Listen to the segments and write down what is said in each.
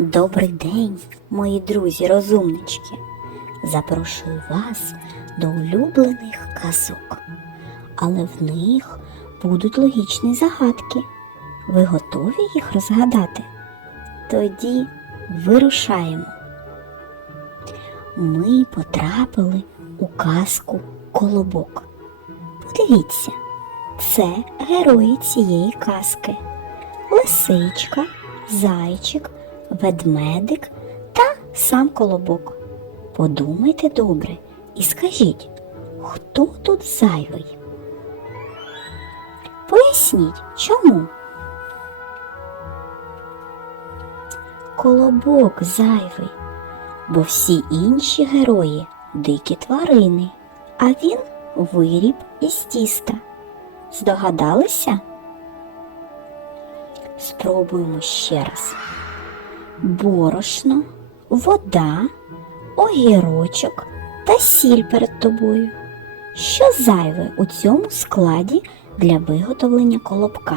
Добрий день, мої друзі-розумнички. Запрошую вас до улюблених казок. Але в них будуть логічні загадки. Ви готові їх розгадати? Тоді вирушаємо. Ми потрапили у казку Колобок. Подивіться, це герої цієї казки. Лисичка, зайчик, ведмедик та сам колобок. Подумайте добре і скажіть, хто тут зайвий? Поясніть, чому? Колобок зайвий, бо всі інші герої дикі тварини, а він виріб із тіста. Здогадалися? Спробуємо ще раз. Борошно, вода, огірочок та сіль перед тобою. Що зайве у цьому складі для виготовлення колобка?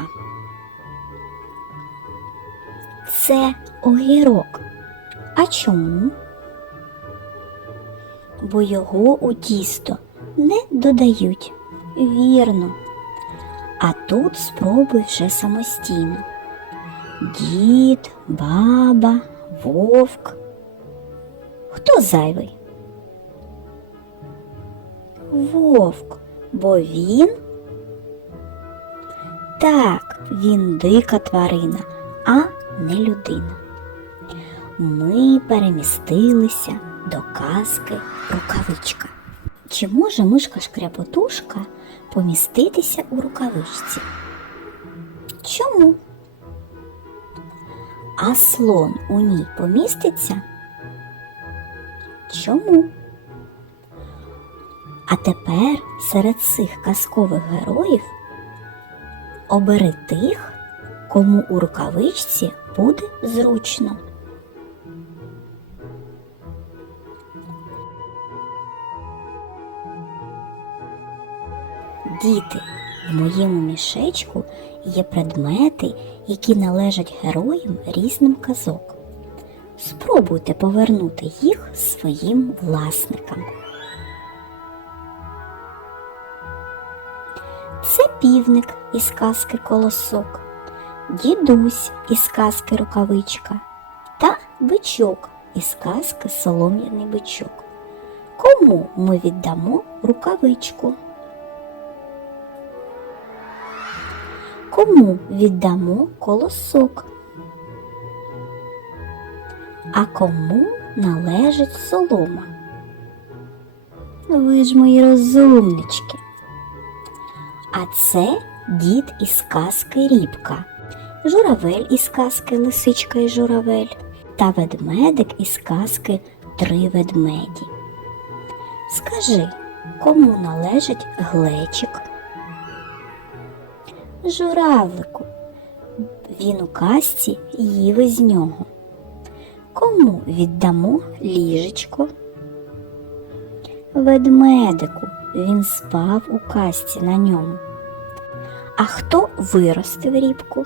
Це огірок. А чому? Бо його у тісто не додають. Вірно. А тут спробуй вже самостійно. Дід, баба, вовк. Хто зайвий? Вовк, бо він. Так, він дика тварина, а не людина. Ми перемістилися до казки рукавичка. Чи може мишка шкряпотушка поміститися у рукавичці? Чому? А слон у ній поміститься? Чому? А тепер серед цих казкових героїв обери тих, кому у рукавичці буде зручно. Діти, в моєму мішечку є предмети, які належать героям різним казок. Спробуйте повернути їх своїм власникам. Це півник із казки Колосок, дідусь із казки Рукавичка та бичок із казки Солом'яний бичок. Кому ми віддамо рукавичку? Кому віддамо колосок? А кому належить солома? Ви ж мої розумнички. А це дід із казки Рібка, журавель із казки Лисичка і журавель та ведмедик із казки Три ведмеді. Скажи, кому належить глечик? Журавлику. Він у казці їв із нього. Кому віддамо ліжечко? Ведмедику він спав у казці на ньому. А хто виростив рібку?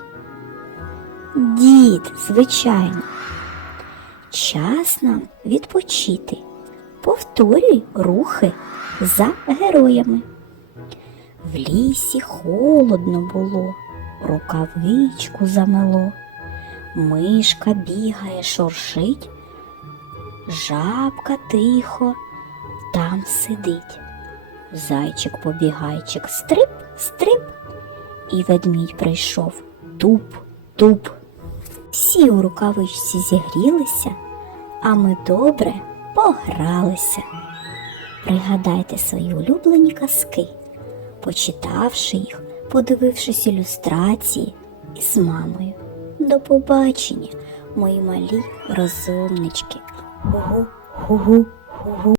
Дід, звичайно. Час нам відпочити. Повторюй рухи за героями. В лісі холодно було, рукавичку замело, мишка бігає, шоршить, жабка тихо там сидить. Зайчик побігайчик стрип, стрип, і ведмідь прийшов туп, туп. Всі у рукавичці зігрілися, а ми добре погралися. Пригадайте свої улюблені казки почитавши їх, подивившись ілюстрації із мамою. До побачення, мої малі розумнички. Гу-гу, гу-гу, гу-гу.